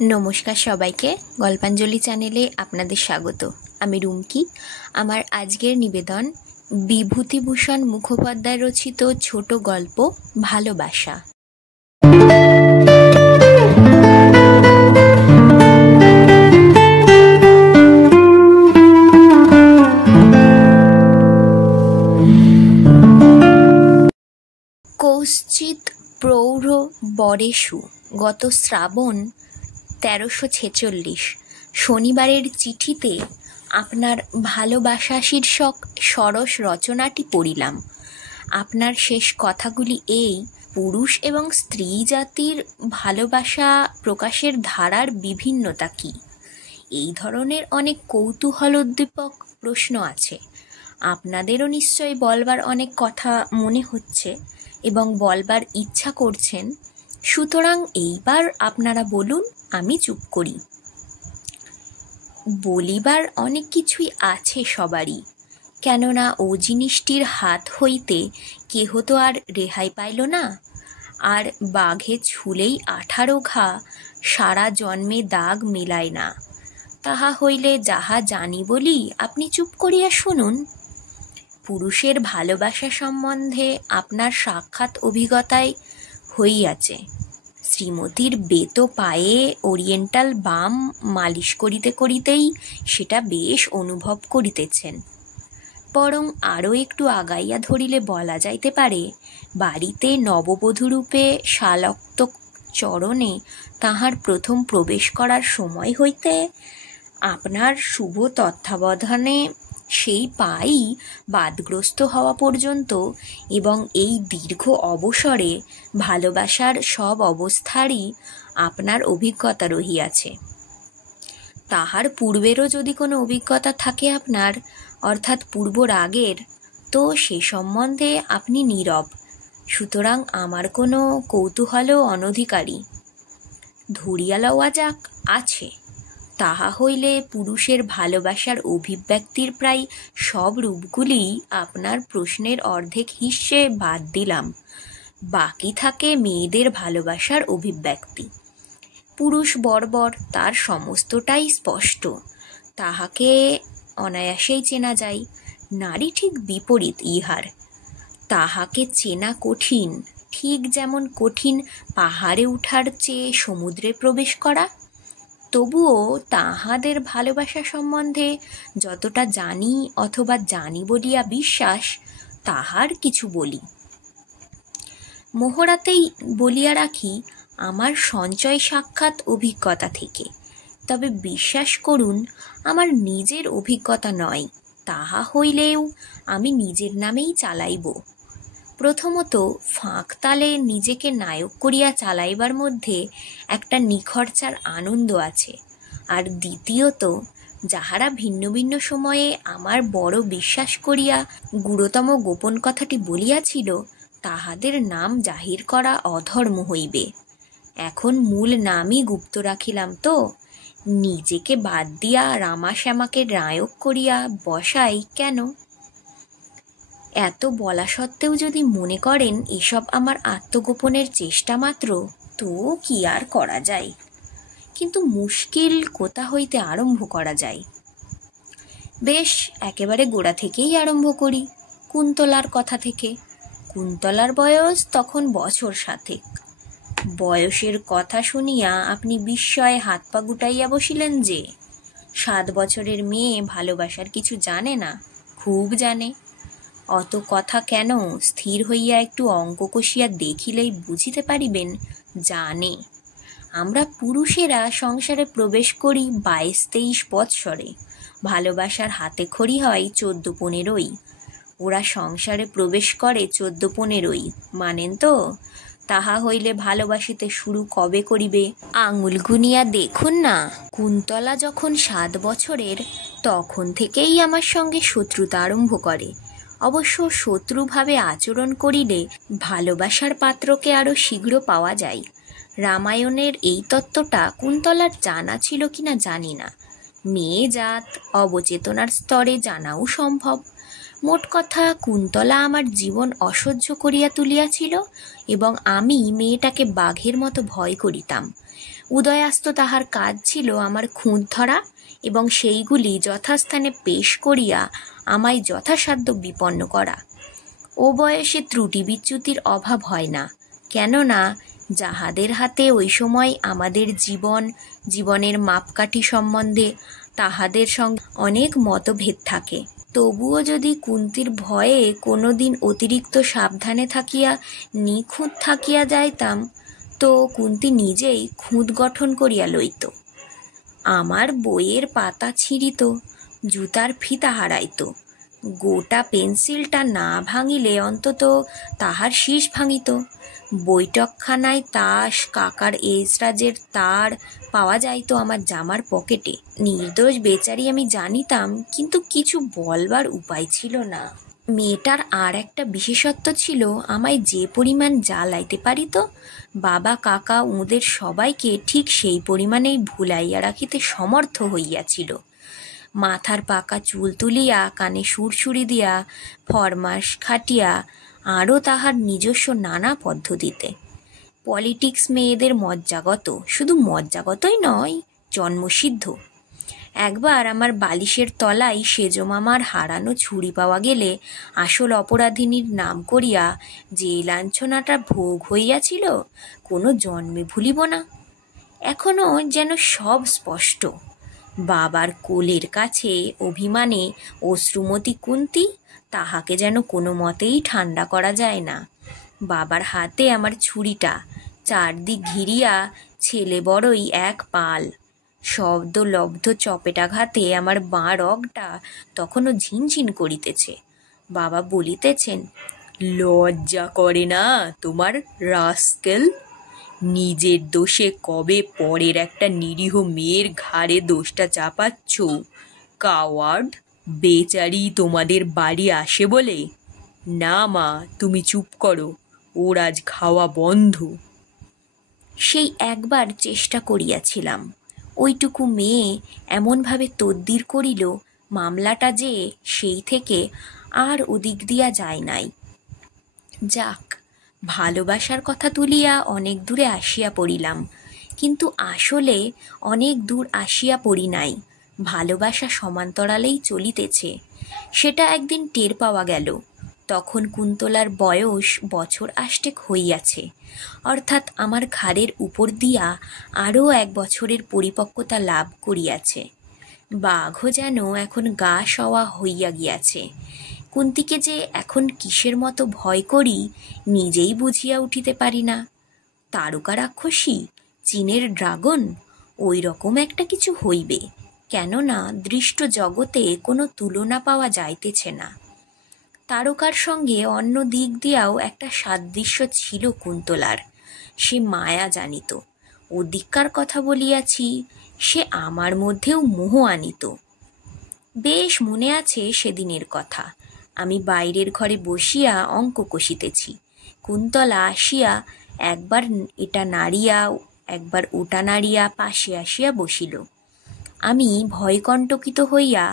নমস্কার সবাইকে, গল্পাঞ্জলি চ্যানেলে আপনাদের স্বাগত। আমি রুমকি। আমার আজকের নিবেদন বিভূতিভূষণ মুখোপাধ্যায় রচিত ছোট গল্প ভালোবাসা। কৌশ্চিৎ প্রৌঢ় বরেষু গত শ্রাবণ 1346 শনিবারের চিঠিতে আপনার ভালোবাসা শীর্ষক সরস রচনাটি পড়িলাম। আপনার শেষ কথাগুলি এই: পুরুষ এবং স্ত্রী জাতির ভালোবাসা প্রকাশের ধারার বিভিন্নতা কী? এই ধরনের অনেক কৌতূহলোদ্দীপক প্রশ্ন আছে। আপনাদেরও নিশ্চয় বলবার অনেক কথা মনে হচ্ছে এবং বলবার ইচ্ছা করছেন, সুতরাং এইবার আপনারা বলুন, আমি চুপ করি। বলিবার অনেক কিছুই আছে সবারই, কেননা ও জিনিসটির হাত হইতে কেহ তো আর রেহাই পাইল না। আর বাঘে ছুলেই 18 ঘা, সারা জন্মে দাগ মেলায় না। তাহা হইলে যাহা জানি বলি, আপনি চুপ করিয়া শুনুন। পুরুষের ভালোবাসা সম্বন্ধে আপনার সাক্ষাৎ অভিজ্ঞতায় হইয়াছে। শ্রীমতীর বেতো পায়ে ওরিয়েন্টাল বাম মালিশ করিতে করিতেই সেটা বেশ অনুভব করিতেছেন। বরং আরও একটু আগাইয়া ধরিলে বলা যাইতে পারে, বাড়িতে নববধূরূপে শালক্ত চরণে তাহার প্রথম প্রবেশ করার সময় হইতে আপনার শুভ তত্ত্বাবধানে সেই পাই বাদগ্রস্ত হওয়া পর্যন্ত এবং এই দীর্ঘ অবসরে ভালোবাসার সব অবস্থারই আপনার অভিজ্ঞতা রহিয়াছে। তাহার পূর্বেরও যদি কোনো অভিজ্ঞতা থাকে আপনার, অর্থাৎ পূর্ব রাগের, তো সে সম্বন্ধে আপনি নীরব। সুতরাং আমার কোনো কৌতূহলও অনধিকারী। ধরিয়া লওয়া যাক আছে। তাহা হইলে পুরুষের ভালোবাসার অভিব্যক্তির প্রায় সব রূপগুলি আপনার প্রশ্নের অর্ধেক হিস্সে বাদ দিলাম। বাকি থাকে মেয়েদের ভালোবাসার অভিব্যক্তি। পুরুষ বর্বর, তার সমস্তটাই স্পষ্ট, তাহাকে অনায়াসেই চেনা যায়। নারী ঠিক বিপরীত ইহার। তাহাকে চেনা কঠিন, ঠিক যেমন কঠিন পাহাড়ে উঠার চেয়ে সমুদ্রে প্রবেশ করা। তবুও তাহাদের ভালোবাসা সম্বন্ধে যতটা জানি অথবা জানি বলিয়া বিশ্বাস, তাহার কিছু বলি। মোহরাতেই বলিয়া রাখি, আমার সঞ্চয় সাক্ষাৎ অভিজ্ঞতা থেকে। তবে বিশ্বাস করুন, আমার নিজের অভিজ্ঞতা নয়। তাহা হইলেও আমি নিজের নামেই চালাইব। প্রথমত, ফাঁক তালে নিজেকে নায়ক করিয়া চালাইবার মধ্যে একটা নিখরচার আনন্দ আছে। আর দ্বিতীয়ত, যাহারা ভিন্ন ভিন্ন সময়ে আমার বড় বিশ্বাস করিয়া গুরুতম গোপন কথাটি বলিয়াছিল, তাহাদের নাম জাহির করা অধর্ম হইবে। এখন মূল নামই গুপ্ত রাখিলাম তো, নিজেকে বাদ দিয়া রামাশ্যামাকে নায়ক করিয়া বসাই কেন? এত বলা সত্ত্বেও যদি মনে করেন এসব আমার আত্মগোপনের চেষ্টা মাত্র, তো কি আর করা যায়। কিন্তু মুশকিল কোথা হইতে আরম্ভ করা যায়? বেশ, একেবারে গোড়া থেকেই আরম্ভ করি, কুন্তলার কথা থেকে। কুন্তলার বয়স তখন বছর 7। বয়সের কথা শুনিয়া আপনি বিস্ময়ে হাত পা গুটাইয়া বসিলেন যে, 7 বছরের মেয়ে ভালোবাসার কিছু জানে না? খুব জানে। অত কথা কেন, স্থির হইয়া একটু অঙ্ক কষিয়া দেখিলেই বুঝিতে পারিবেন, জানে। আমরা পুরুষেরা সংসারে প্রবেশ করি 22-23 বৎসরে, ভালোবাসার হাতে খড়ি হয় 14-15। ওরা সংসারে প্রবেশ করে 14-15, মানেন তো? তাহা হইলে ভালোবাসিতে শুরু কবে করিবে? আঙুল গুনিয়া দেখুন না। কুন্তলা যখন 7 বছরের, তখন থেকেই আমার সঙ্গে শত্রুতা আরম্ভ করে। অবশ্য শত্রুভাবে আচরণ করিলে ভালোবাসার পাত্রকে আরও শীঘ্র পাওয়া যায়। রামায়ণের এই তত্ত্বটা কুন্তলার জানা ছিল কিনা জানি না। মেয়ে জাত, অবচেতনার স্তরে জানাও সম্ভব। মোট কথা, কুন্তলা আমার জীবন অসহ্য করিয়া তুলিয়াছিল এবং আমি মেয়েটাকে বাঘের মতো ভয় করিতাম। উদয়াস্ত তাহার কাজ ছিল আমার খুঁত ধরা এবং সেইগুলি যথাস্থানে পেশ করিয়া আমায় যথাসাধ্য বিপন্ন করা। ও বয়সে ত্রুটি বিচ্যুতির অভাব হয় না, কেননা যাহাদের হাতে ওই সময় আমাদের জীবনের মাপকাঠি সম্বন্ধে তাহাদের সঙ্গে অনেক মতভেদ থাকে। তবুও যদি কুন্তির ভয়ে কোনো দিন অতিরিক্ত সাবধানে থাকিয়া নিখুঁত থাকিয়া যাইতাম, তো কুন্তি নিজেই খুঁত গঠন করিয়া লইত, আমার বইয়ের পাতা ছিঁড়িত, জুতার ফিতা হারাইত, গোটা পেন্সিলটা না ভাঙিলে অন্তত তাহার শীষ ভাঙিত, বৈঠকখানায় তাস, কাকার এজরাজের তার পাওয়া যাইত আমার জামার পকেটে। নির্দোষ বেচারি আমি জানিতাম, কিন্তু কিছু বলবার উপায় ছিল না। মেয়েটার আর একটা বিশেষত্ব ছিল, আমায় যে পরিমাণ জ্বালাইতে পারিত, বাবা কাকা ওদের সবাইকে ঠিক সেই পরিমাণেই ভুলাইয়া রাখিতে সমর্থ হইয়াছিল। মাথার পাকা চুল তুলিয়া, কানে সুরসুরি দিয়া, ফরমাস খাটিয়া, আরও তাহার নিজস্ব নানা পদ্ধতিতে। পলিটিক্স মেয়েদের মজ্জাগত, শুধু মজ্জাগতই নয়, জন্মসিদ্ধ। একবার আমার বালিশের তলায় সেজমামার হারানো ছুরি পাওয়া গেলে আসল অপরাধিনীর নাম করিয়া যে লাঞ্ছনাটা ভোগ হইয়াছিল, কোনো জন্মে ভুলিব না। এখনো যেন সব স্পষ্ট। বাবার কোলের কাছে অভিমানে অশ্রুমতী কুন্তি, তাহাকে যেন কোনো মতেই ঠান্ডা করা যায় না। বাবার হাতে আমার ছুরিটা, চারদিক ঘিরিয়া ছেলে বড়ই এক পাল। শব্দলব্ধ চপেটাঘাতে আমার বাঁ রগটা তখনও ঝিনঝিন করিতেছে। বাবা বলিতেছেন, লজ্জা করে না তোমার রাস্কেল? নিজের দোষে কবে পরের একটা নিরীহ মেয়ের ঘাড়ে দোষটা চাপাচ্ছ? কাওয়ার্ড! বেচারি তোমাদের বাড়ি আসে বলে? না মা, তুমি চুপ করো, ওর আজ খাওয়া বন্ধ। সেই একবার চেষ্টা করিয়াছিলাম। ওইটুকু মেয়ে এমনভাবে তদ্বির করিল, মামলাটা যে সেই থেকে আর ওদিক দিয়া যায় নাই। যাক, ভালোবাসার কথা তুলিয়া অনেক দূরে আসিয়া পড়িলাম, কিন্তু আসলে অনেক দূর আসিয়া পড়ি নাই। ভালোবাসা সমান্তরালেই চলিতেছে, সেটা একদিন টের পাওয়া গেল। তখন কুন্তলার বয়স বছর 8 হইয়াছে, অর্থাৎ আমার ঘাড়ের উপর দিয়া আরও 1 বছরের পরিপক্কতা লাভ করিয়াছে। বাঘও যেন এখন গা সওয়া হইয়া গিয়াছে। কুন্তিকে যে এখন কিসের মতো ভয় করি, নিজেই বুঝিয়া উঠিতে পারি না। তারকা রাক্ষসী, চীনের ড্রাগন, ওই রকম একটা কিছু হইবে, কেননা দৃষ্ট জগতে কোনো তুলনা পাওয়া যাইতেছে না। তারকার সঙ্গে অন্য দিক দিয়াও একটা সাদৃশ্য ছিল কুন্তলার। সে মায়া জানিত। ওদিককার কথা বলিয়াছি, সে আমার মধ্যেও মোহ আনিত। বেশ মনে আছে সেদিনের কথা। আমি বাইরের ঘরে বসিয়া অঙ্ক কষিতেছি। কুন্তলা আসিয়া একবার এটা নাড়িয়া একবার ওটা নাড়িয়া পাশে আসিয়া বসিল। আমি ভয়কণ্টকিত হইয়া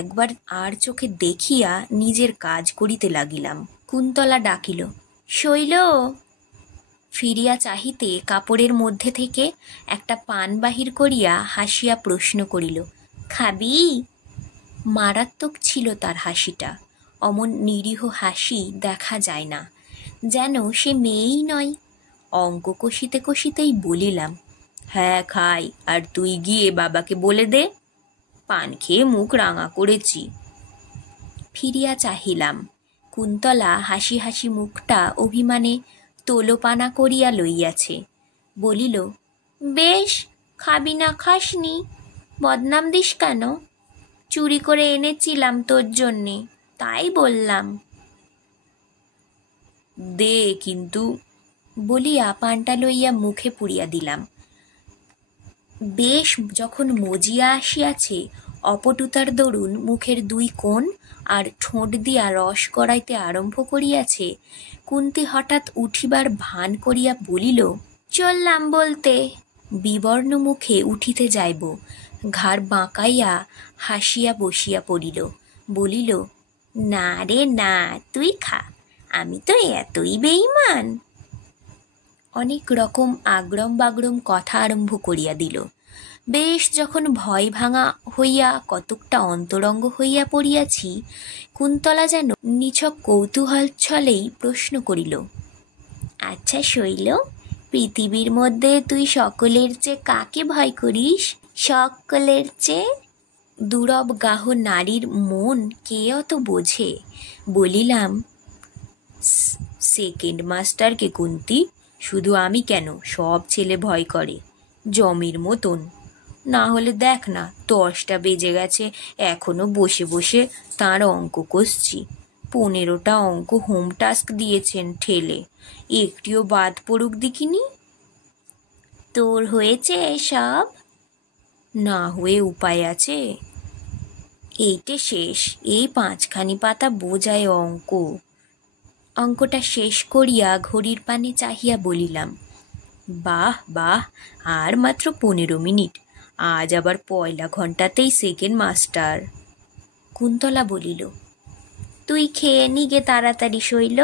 একবার আর চোখে দেখিয়া নিজের কাজ করিতে লাগিলাম। কুন্তলা ডাকিল, শৈল। ফিরিয়া চাহিতে কাপড়ের মধ্যে থেকে একটা পান বাহির করিয়া হাসিয়া প্রশ্ন করিল, খাবি? মারাত্মক ছিল তার হাসিটা। অমন নিরীহ হাসি দেখা যায় না, যেন সে মেয়েই নয়। অঙ্ক কষিতে কষিতেই বলিলাম, হ্যাঁ খাই, আর তুই গিয়ে বাবাকে বলে দে, পান খেয়ে মুখ রাঙা করেছি। ফিরিয়া চাহিলাম। কুন্তলা হাসি হাসি মুখটা অভিমানে তোলোপানা করিয়া লইয়াছে। বলিল, বেশ, খাবি না খাসনি, বদনাম দিস কেন? চুরি করে এনেছিলাম তোর জন্যে, তাই বললাম। দে কিন্তু, বলিয়া পানটা লইয়া মুখে পুড়িয়া দিলাম। বেশ যখন মজিয়া আসিয়াছে, অপটুতার দরুন মুখের 2 কোণ আর ঠোঁট দিয়া রস গড়াইতে আরম্ভ করিয়াছে, কুন্তি হঠাৎ উঠিবার ভান করিয়া বলিল, চললাম বলতে। বিবর্ণ মুখে উঠিতে যাইব, ঘাড় বাঁকাইয়া হাসিয়া বসিয়া পড়িল। বলিল, না রে না, তুই খা, আমি তো এতই বেঈমান। অনেক রকম আগ্রম বাগ্রম কথা আরম্ভ করিয়া দিল। বেশ যখন ভয় ভাঙা হইয়া কতকটা অন্তরঙ্গ হইয়া পড়িয়াছি, কুন্তলা যেন নিছক কৌতূহল ছলেই প্রশ্ন করিল, আচ্ছা শৈল, পৃথিবীর মধ্যে তুই সকলের চেয়ে কাকে ভয় করিস? সকলের চেয়ে? দুরব গাহ নারীর মন কে অত বোঝে? বলিলাম, সেকেন্ড মাস্টারকে কুন্তি। শুধু আমি কেন, সব ছেলে ভয় করে, জমির মতন। না হলে দেখ না, 10টা বেজে গেছে, এখনো বসে বসে তার অঙ্ক কষছি। 15টা অঙ্ক হোম টাস্ক দিয়েছেন ঠেলে, একটিও বাদ পড়ুক দেখিনি। তোর হয়েছে সব? না হয়ে উপায় আছে? এইটে শেষ, এই 5খানি পাতা বোঝায় অঙ্ক। অঙ্কটা শেষ করিয়া ঘড়ির পানে চাহিয়া বলিলাম, বাহ বাহ, আর মাত্র 15 মিনিট, আজ আবার পয়লা ঘন্টাতেই সেকেন্ড মাস্টার। কুন্তলা বলিল, তুই খেয়ে নিগে তাড়াতাড়ি শৈল,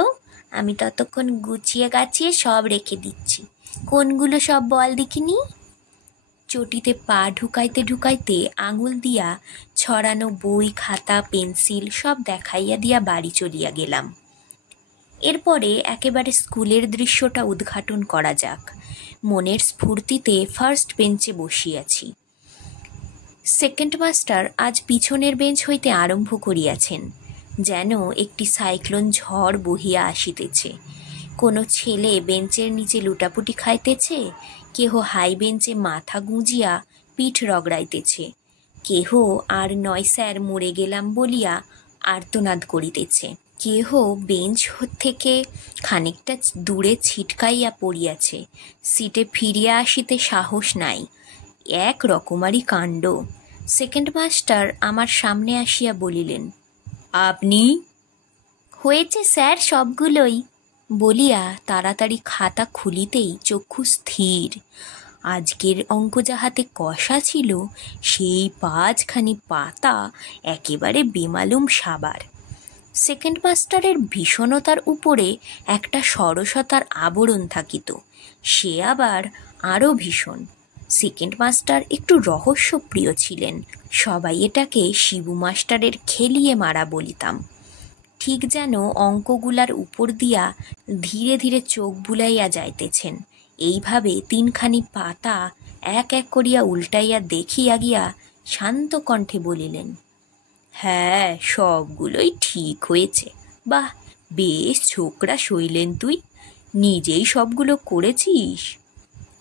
আমি ততক্ষণ গুছিয়ে গাছিয়ে সব রেখে দিচ্ছি। কোনগুলো সব বল দেখিনি। চটিতে পা ঢুকাইতে ঢুকাইতে আঙুল দিয়া ছড়ানো বই, খাতা, পেন্সিল সব দেখাইয়া দিয়া বাড়ি চলিয়া গেলাম। এরপরে একেবারে স্কুলের দৃশ্যটা উদ্ঘাটন করা যাক। মনের স্ফূর্তিতে ফার্স্ট বেঞ্চে বসিয়াছি। সেকেন্ড মাস্টার আজ পিছনের বেঞ্চ হইতে আরম্ভ করিয়াছেন, যেন একটি সাইক্লোন ঝড় বহিয়া আসিতেছে। কোনো ছেলে বেঞ্চের নিচে লুটাপুটি খাইতেছে, কেহ হাই বেঞ্চে মাথা গুঁজিয়া পিঠ রগড়াইতেছে, কেহ আর নয় স্যার মরে গেলাম বলিয়া আর্তনাদ করিতেছে, কেহ বেঞ্চ থেকে খানিকটা দূরে ছিটকাইয়া পড়িয়াছে, সিটে ফিরিয়া আসিতে সাহস নাই। এক রকমারি কাণ্ড। সেকেন্ড মাস্টার আমার সামনে আসিয়া বলিলেন, আপনি? হয়েছে স্যার সবগুলোই, বলিয়া তাড়াতাড়ি খাতা খুলিতেই চক্ষু স্থির। আজকের অঙ্ক যাহাতে কষা ছিল, সেই 5খানি পাতা একেবারে বেমালুম সাবার। সেকেন্ড মাস্টারের ভীষণতার উপরে একটা সরসতার আবরণ থাকিত, সে আবার আরও ভীষণ। সেকেন্ড মাস্টার একটু রহস্যপ্রিয় ছিলেন, সবাই এটাকে শিবু মাস্টারের খেলিয়ে মারা বলিতাম। ঠিক যেন অঙ্কগুলার উপর দিয়া ধীরে ধীরে চোখ বুলাইয়া যাইতেছেন। এইভাবে 3খানি পাতা এক এক করিয়া উল্টাইয়া দেখিয়া গিয়া শান্ত কণ্ঠে বলিলেন, হ্যাঁ সবগুলোই ঠিক হয়েছে। বাহ, বেশ ছোকরা শৈলেন তুই, নিজেই সবগুলো করেছিস?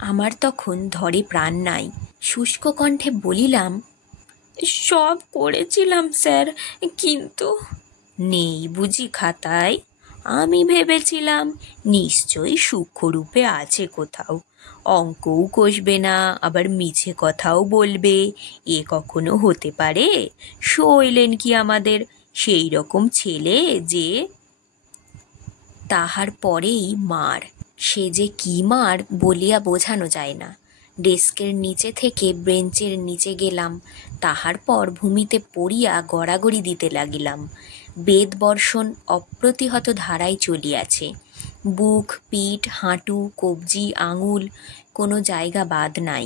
আমার তখন ধরে প্রাণ নাই, শুষ্ক কণ্ঠে বলিলাম, সব করেছিলাম স্যার, কিন্তু। নেই বুঝি খাতায়? আমি ভেবেছিলাম নিশ্চয়ই সূক্ষ্মরূপে আছে কোথাও, অঙ্কও কষবে না, আবার মিছে কথাও বলবে, এ কখনো হতে পারে? শৈলেন কি আমাদের সেই রকম ছেলে যে? তাহার পরেই মার, সে যে কি মার বলিয়া বোঝানো যায় না। ডেস্কের নিচে থেকে বেঞ্চের নিচে গেলাম, তাহার পর ভূমিতে পড়িয়া গড়াগড়ি দিতে লাগিলাম। বেদবর্ষণ অপ্রতিহত ধারায় চলিয়াছে। বুক, পিঠ, হাঁটু, কবজি, আঙুল, কোনো জায়গা বাদ নাই।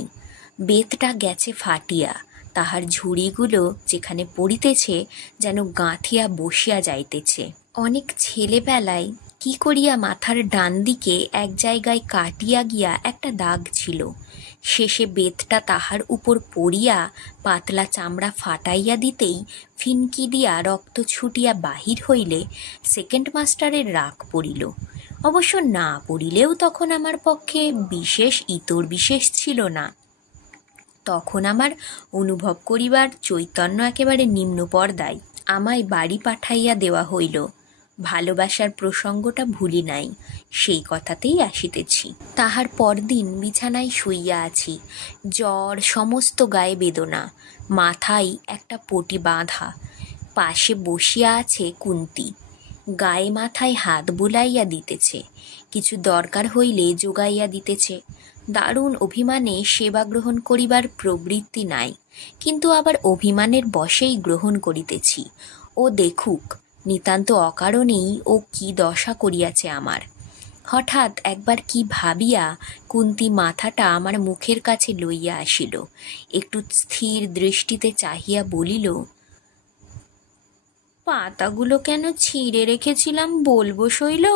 বেতটা গেছে ফাটিয়া, তাহার ঝুড়িগুলো যেখানে পড়িতেছে যেন গাঁথিয়া বসিয়া যাইতেছে। অনেক ছেলেবেলায় কি করিয়া মাথার ডান দিকে এক জায়গায় কাটিয়া গিয়া একটা দাগ ছিল, শেষে বেতটা তাহার উপর পড়িয়া পাতলা চামড়া ফাটাইয়া দিতেই ফিনকি দিয়া রক্ত ছুটিয়া বাহির হইলে সেকেন্ড মাস্টারের রাগ পড়িল। অবশ্য না পড়িলেও তখন আমার পক্ষে বিশেষ ইতর বিশেষ ছিল না। তখন আমার অনুভব করিবার চৈতন্য একেবারে নিম্ন পর্দায়। আমায় বাড়ি পাঠাইয়া দেওয়া হইল। ভালোবাসার প্রসঙ্গটা ভুলি নাই, সেই কথাতেই আসিতেছি। তাহার পরদিন বিছানায় শুইয়া আছি, জ্বর, সমস্ত গায়ে বেদনা, মাথায় একটা পটি বাঁধা। পাশে বসিয়া আছে কুন্তি, গায়ে মাথায় হাত বুলাইয়া দিতেছে, কিছু দরকার হইলে যোগাইয়া দিতেছে। দারুণ অভিমানে সেবা গ্রহণ করিবার প্রবৃত্তি নাই, কিন্তু আবার অভিমানের বশেই গ্রহণ করিতেছি। ও দেখুক, নিতান্ত অকারণেই ও কি দশা করিয়াছে আমার। হঠাৎ একবার কি ভাবিয়া কুন্তী মাথাটা আমার মুখের কাছে লইয়া আসিল, একটু স্থির দৃষ্টিতে চাহিয়া বলিল, পাতাগুলো কেন ছিঁড়ে রেখেছিলাম বলবো শৈল?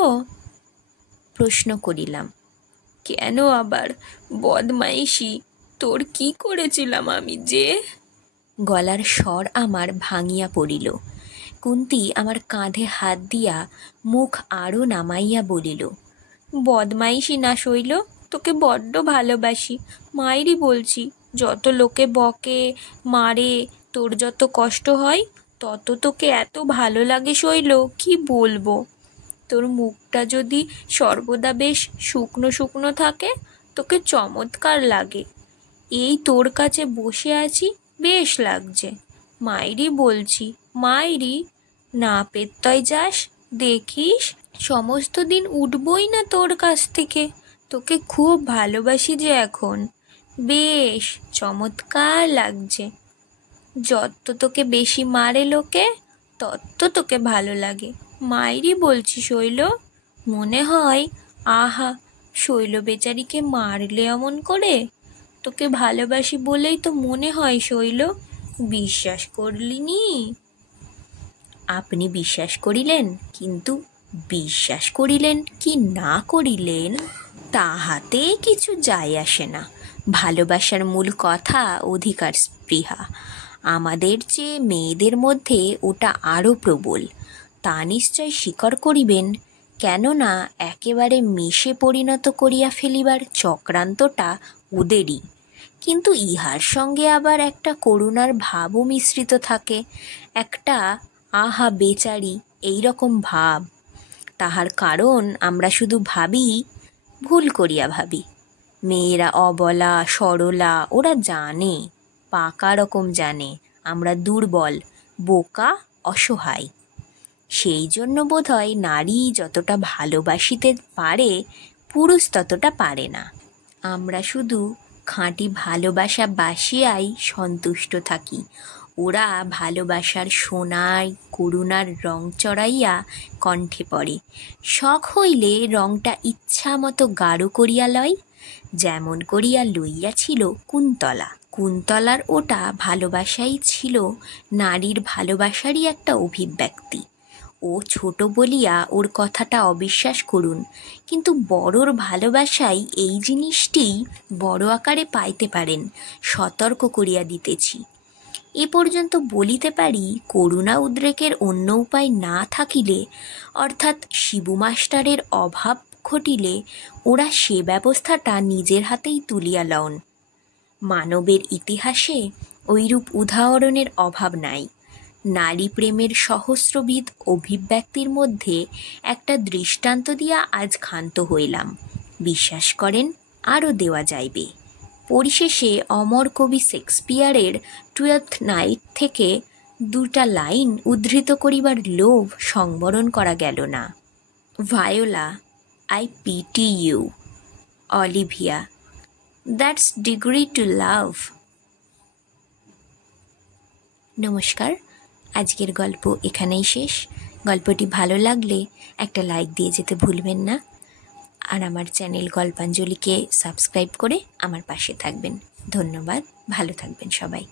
প্রশ্ন করিলাম, কেন আবার? বদমাইশি, তোর কি করেছিলাম আমি যে? গলার স্বর আমার ভাঙিয়া পড়িল। কুন্তী আমার কাঁধে হাত দিয়া মুখ আরও নামাইয়া বলিল, বদমাইশি না শৈল, তোকে বড্ড ভালোবাসি, মায়েরই বলছি। যত লোকে বকে মারে, তোর যত কষ্ট হয়, তত তোকে এত ভালো লাগে শৈল, কি বলবো। তোর মুখটা যদি সর্বদা বেশ শুকনো শুকনো থাকে, তোকে চমৎকার লাগে। এই তোর কাছে বসে আছি, বেশ লাগছে। মায়েরই বলছি, মায়েরই। না পেত্তয় যাস, দেখিস সমস্ত দিন উঠবই না তোর কাছ থেকে। তোকে খুব ভালোবাসি যে এখন, বেশ চমৎকার লাগছে। যত তোকে বেশি মারে লোকে, তত তোকে ভালো লাগে। মায়েরই বলছি শৈল। মনে হয়, আহা, শৈল বেচারিকে মারলে অমন করে? তোকে ভালোবাসি বলেই তো মনে হয় শৈল। বিশ্বাস করলিনি? আপনি বিশ্বাস করিলেন, কিন্তু বিশ্বাস করিলেন কি না করিলেন তাহাতে কিছু যায় আসে না। ভালোবাসার মূল কথা অধিকার স্পৃহা। আমাদের চেয়ে মেয়েদের মধ্যে ওটা আরও প্রবল, তা নিশ্চয় স্বীকার করিবেন। কেননা একেবারে মেষে পরিণত করিয়া ফেলিবার চক্রান্তটা ওদেরই। কিন্তু ইহার সঙ্গে আবার একটা করুণার ভাবও মিশ্রিত থাকে, একটা আহা বেচারি এই রকম ভাব। তাহার কারণ আমরা শুধু ভাবি, ভুল করিয়া ভাবি। মেয়েরা অবলা সরলা, ওরা জানে, পাকা রকম জানে আমরা দুর্বল, বোকা, অসহায়। সেই জন্য বোধহয় নারী যতটা ভালোবাসিতে পারে, পুরুষ ততটা পারে না। আমরা শুধু খাঁটি ভালোবাসা বাসিয়াই সন্তুষ্ট থাকি। ওরা ভালোবাসার সোনায় করুণার রং চড়াইয়া কণ্ঠে পড়ে। শখ হইলে রংটা ইচ্ছা মতো গাঢ় করিয়া লয়, যেমন করিয়া লইয়াছিল কুন্তলা। কুন্তলার ওটা ভালোবাসাই ছিল নারীর ভালোবাসারই একটা অভিব্যক্তি। ও ছোট বলিয়া ওর কথাটা অবিশ্বাস করুন, কিন্তু বড়োর ভালোবাসাই এই জিনিসটিই বড় আকারে পাইতে পারেন, সতর্ক করিয়া দিতেছি। এ পর্যন্ত বলিতে পারি, করুণা উদ্রেকের অন্য উপায় না থাকিলে, অর্থাৎ শিবু মাস্টারের অভাব ঘটিলে, ওরা সে ব্যবস্থাটা নিজের হাতেই তুলিয়া লন। মানবের ইতিহাসে ঐরূপ উদাহরণের অভাব নাই। নারী প্রেমের সহস্রবিধ অভিব্যক্তির মধ্যে একটা দৃষ্টান্ত দিয়া আজ ক্ষান্ত হইলাম। বিশ্বাস করেন, আরও দেওয়া যাইবে। পরিশেষে অমর কবি শেক্সপিয়ারের 12th নাইট থেকে দুটা লাইন উদ্ধৃত করিবার লোভ সংবরণ করা গেল না। Viola, I pity you. Olivia, that's degree to love. নমস্কার, আজকের গল্প এখানেই শেষ। গল্পটি ভালো লাগলে একটা লাইক দিয়ে যেতে ভুলবেন না। আর আমার চ্যানেল গল্পাঞ্জলিকে সাবস্ক্রাইব করে আমার পাশে থাকবেন। ধন্যবাদ, ভালো থাকবেন সবাই।